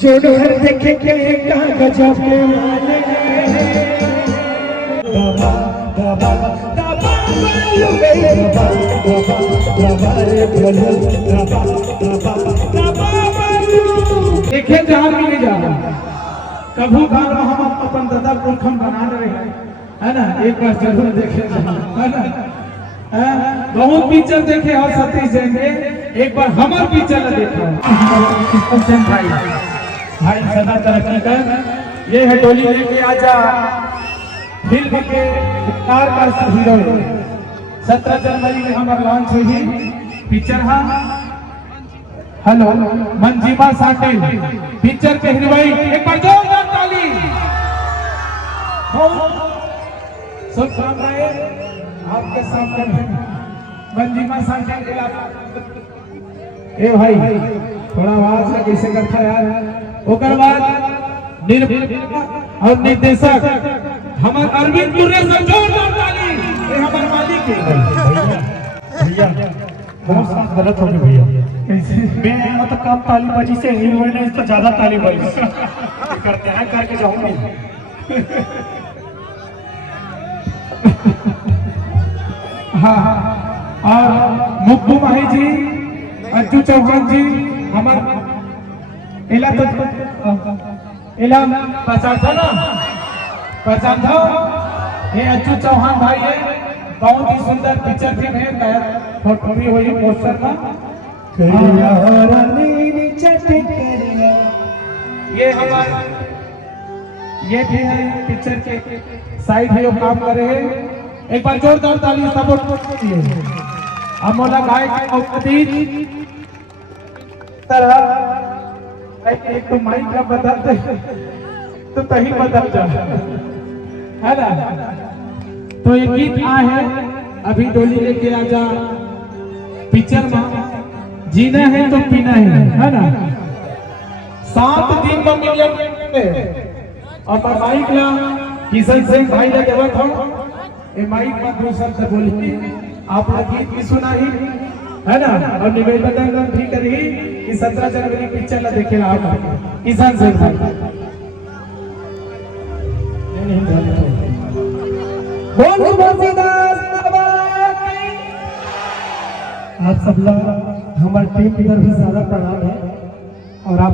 जो डर देखे के गजब के माने दबा दबा दबा देखे जहाँ भी नहीं जाना कभू गाँव हम अपन दादा पुरखम बना रहे है ना, एक बार जरूर देखे है ना। बहुत पिक्चर देखे और सतीश जाएंगे, एक बार हमार पिक्चर देखो भाई भाई सदा तरक्की कर। ये है डोली लेके आजा फिल्म के स्टार का हीरो 17 जनवरी में हमारा लॉन्च हुई पिक्चर है हेलो मंजीमा साटिल पिक्चर के हीरोइन। एक बार जोरदार ताली। सब सामने आपके सामने मंजीमा साटिल। ए भाई थोड़ा आवाज में कैसे करता यार। ओकर बाद और निर्देशक हमारे अरविंद पुरे से जोरदार ताली। ये हमारे मालिक है भैया बहुत साथ गलत हो गए भैया। मैं मतलब कम ताली बजी से हीरोइन है तो ज्यादा ताली बजी करते हैं करके जाऊंगी। हाँ हाँ और मुक्कू भाई जी अज्जू चौहान जी हमारे इला तो इला पहचानता ना पहचानता ये अज्जू चौहान भाई है। बहुत ही सुंदर पिक्चर फिल्म है फोटो भी हुई पोस्टर में। ये हमारे ये भी है पिक्चर के साइड हीरो काम कर रहे हैं। एक बार जोरदार ताली सपोर्ट कीजिए। अमोला गायक तरह एक तो माइक का बदलते तो कहीं बदल जा है ना। तो ये गीत आए हैं अभी डोली लेके आजा पिक्चर में जीना है तो पीना है ना। 7 दिन में मिलियन और माइक ला किशन सिंह भाई ने देवत हो ये माइक में दूसरा से बोली आप लोग गीत भी सुना ही है ना। और निवेदन भी करी कि 17 जनवरी पिक्चर ला देखे आप किशन सिंह भाई आप सब लोग हमारे टीम की तरफ से ज्यादा प्रणाम है। और आप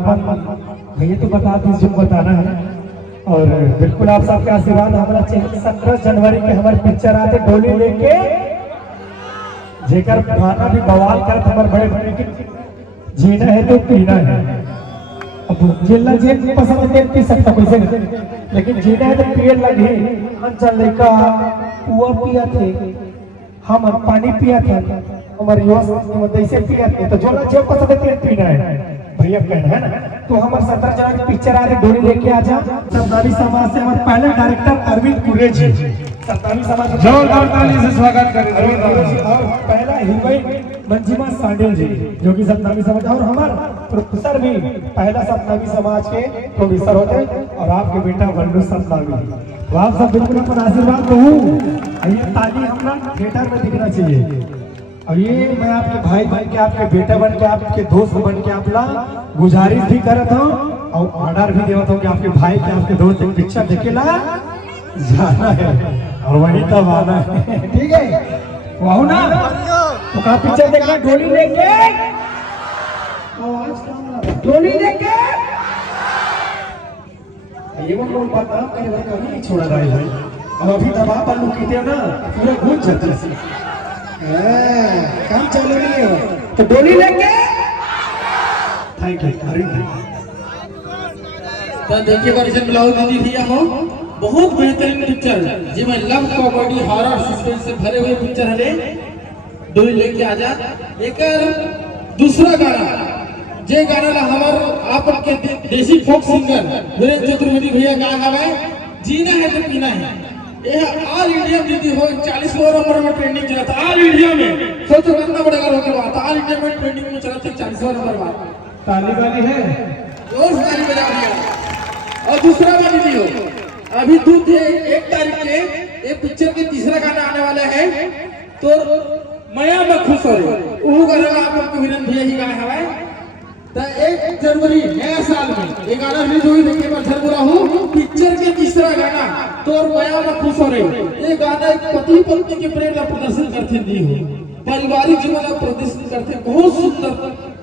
भैया तो बता दीजिए जो बताना है। और बिल्कुल आप सबके आशीर्वाद हमारा चाहिए। 17 जनवरी के हमारे पिक्चर आते डोली लेके जेकर गाना भी बवाल कर हमारे बड़े बड़े जीना है तो पीना है। अब जिला जेल पसंद है पी सकता पैसे लेकिन जीना है तो पिए लगे। हम चल का पुआ पिया थे हम पानी पिया था हमारे जैसे पिया थे तो जो पसंद है पीना है भैया कहना है ना। तो हमारे 17 जनवरी पिक्चर आ रही डोली लेके आजा। सरदारी समाज से हमारे पहले डायरेक्टर अरविंद पुरे जी सरदारी समाज जोरदार ताली से स्वागत करें। और पहला हीरोइन मंजीमा साटिल जी जो कि सतनामी समाज और हमारे प्रोफेसर भी पहला सतनामी समाज के प्रोफेसर होते और आपके बेटा वल्लू सतनामी। तो आप सब बिल्कुल अपना आशीर्वाद दो। ये ताली हमारा थिएटर में दिखना चाहिए। और ये मैं आपके भाई बन के आपके बेटा बन के आपके दोस्त बन के आपला गुजारिश भी करता हूँ और ऑर्डर भी देता हूँ कि आपके भाई के आपके दोस्त एक पिक्चर देखेला जाना है और वही तब आना है। ठीक है वाह ना। तो कहाँ पिक्चर देखना डोली लेके डोली लेके ये वो बता नहीं छोड़ा रहा है। अब अभी दबा पर लोग कहते हो ना पूरा घूम जाता है काम चालू नहीं है तो डोली लेके थैंक यू। तो देखिए वर्जन ब्लाउज दीदी दिया हो बहुत बेहतरीन पिक्चर जिसमें लव कॉमेडी हॉरर सस्पेंस से भरे हुए पिक्चर है डोली लेके आजा। एक दूसरा गाना जे गाना ला हमार आप के देसी फोक सिंगर वीरेंद्र चतुर्वेदी भैया का गावे जीना है तो पीना है। ये ऑल इंडिया दीदी हो 40वां नंबर में ट्रेंडिंग चला था ऑल इंडिया में। सोचो कितना बड़ा गाना होगा बात ऑल इंडिया में ट्रेंडिंग में चला था 40वां नंबर बात ताली वाली है जोर से ताली बजा दिया। और दूसरा गाना दीदी हो अभी 1 तारीख के ये पिक्चर के तीसरा गाना आने वाला है, तो मया में खुश हो रहे वो गाना आप लोग को विनन भैया ही गाना है। तो 1 जनवरी नया साल में ये गाना रिलीज हुई, देखिए मैं झर बोला हूँ पिक्चर के तीसरा गाना तो मया में खुश हो रहे। ये गाना एक पति पत्नी के प्रेम का प्रदर्शन करते दी हो, पारिवारिक जीवन का प्रदर्शन करते, बहुत सुंदर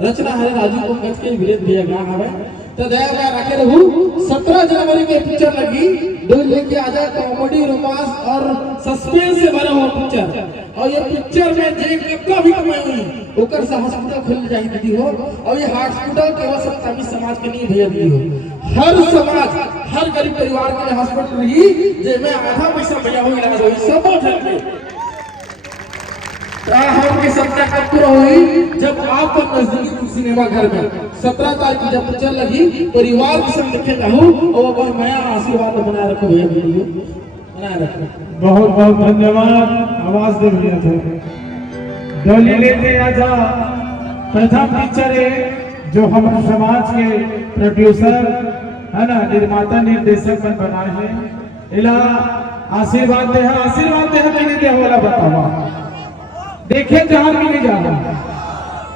रचना है राजू पंकज के विरेंद्र भैया गाना है। तो दया मैं रखे रहूं 17 जनवरी के पिक्चर लगी दो लेके आजा, कॉमेडी रोमांस और सस्पेंस से भरा हुआ पिक्चर। और ये पिक्चर में जे कितना भी कमाई हुई ओकर से हॉस्पिटल खोल जाई दी हो, और ये हॉस्पिटल केवल सत्तावी समाज के नहीं भैया दी हो, हर समाज हर गरीब परिवार के लिए हॉस्पिटल रही जे में आधा पैसा भैया हो इलाज हो सब उठे। हमके सत्ता कब पूरा हुई जब आपका नजदीकी सिनेमा घर में 17 तारीख की जब पिक्चर लगी परिवार के संग देखे जाऊं और मैं आशीर्वाद बनाए रखो भैया, वीडियो बनाए रखो। बहुत बहुत धन्यवाद। आवाज दे भैया थे डोली लेते आजा प्रथम पिक्चर है जो हमारे समाज के प्रोड्यूसर है ना, निर्माता निर्देशक बनाए हैं। इला आशीर्वाद दे मैंने दे वाला बतावा देखे जहां भी नहीं जा रहा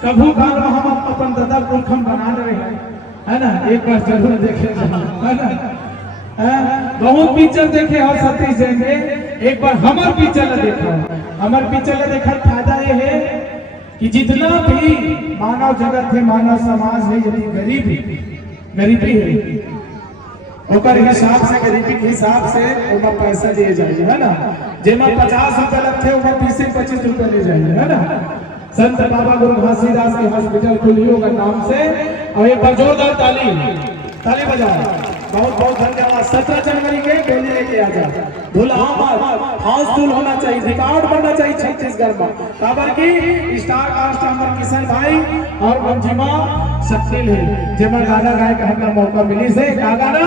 कभू काल हम अपन दादा पुरख हम बना रहे हैं, है ना, एक बार जरूर देखे जहां, है ना। बहुत पिक्चर देखे और सतीश जाएंगे, एक बार हमार पिक्चर देखा। हमार पिक्चर देखा फायदा ये है कि जितना भी मानव जगत है, मानव समाज है, यदि गरीबी है ओकर हिसाब से, गरीबी के हिसाब से ओमा पैसा दिए जाइए, है ना। जेमा 50 रुपए लगते ओमा 20-25 रुपए ले जाइए, है ना। संत बाबा गुरु घासीदास के हॉस्पिटल खुलियो का नाम से, और एक बार जोरदार ताली बजाओ। बहुत बहुत धन्यवाद। 17 जनवरी के डोली लेके आ जाओ, हाउसफुल होना चाहिए, रिकॉर्ड बनना चाहिए छत्तीसगढ़ में। काबर की स्टार कास्ट हमारे किशन भाई और मंजिमा शक्तिल है जेमा गाना गाए का हमका मौका मिली से। का गाना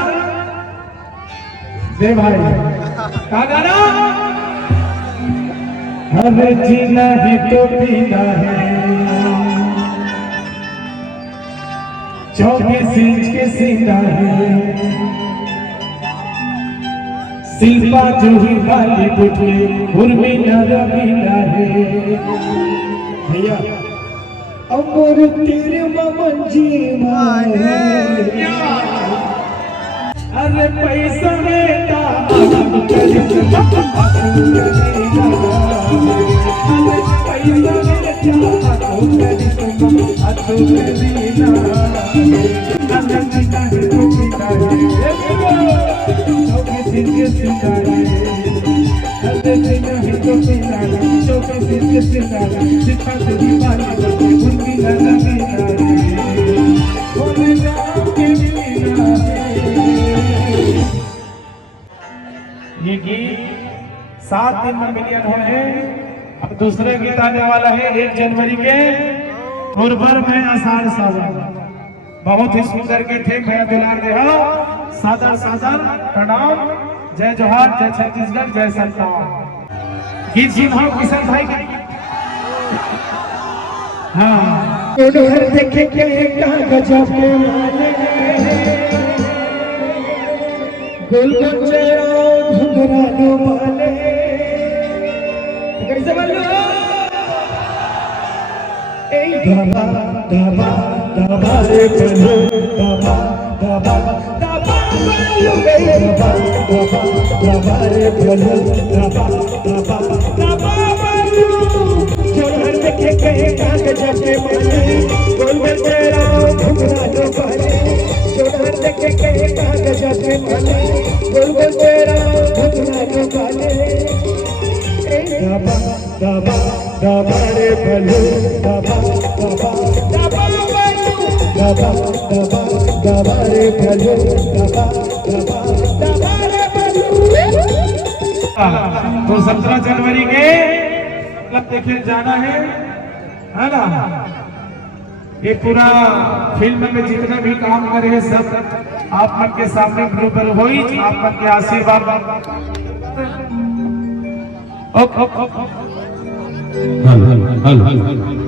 दे भाई, का गाना? हमें जीना ही तो पीना है, 24 इंच के सीना है, शिल्पा जूही बॉलीवुड के उर्मिला रवीना है भैया। अमर तेरे मंजीमा है, अरे पैसा बेटा ये गीत 7 दिन में मिलियन हुए हैं। अब दूसरे गीत आने वाला है 1 जनवरी के उर्वर में आषाढ़ सावन। बहुत ही सुंदर गीत थे भैया दुलार दे सादर सादर प्रणाम, जय जोहार, जय छत्तीसगढ़, जय सरकार। गीत सुनाओ किशन भाई के। हाँ देखे के गजब के गोल घुंघरालू वाले कैसे बोलो ए दबा दबा दबा रे बोलो दबा दबा दबा बोलो ए दबा दबा दबा रे बोलो दबा दबा दबा बोलो जोहर देखे कहे कागज पे माने गोल तेरा घुंघरालू वाले जोहर देखे कहे कागज पे माने गोल तेरा घुंघरालू वाले ए दबा दबा दबा रे बोलो दबा दबा दबा बोलो दबा दबा दबा रे बोलो दबा दबा दबा रे बोलो। तो 17 जनवरी के मतलब देखे जाना है ना। ये पूरा फिल्म में जितने भी काम करे हैं सब आप मन के सामने रूबरू हुई, आप मन के आशीर्वाद। हल हल हल हल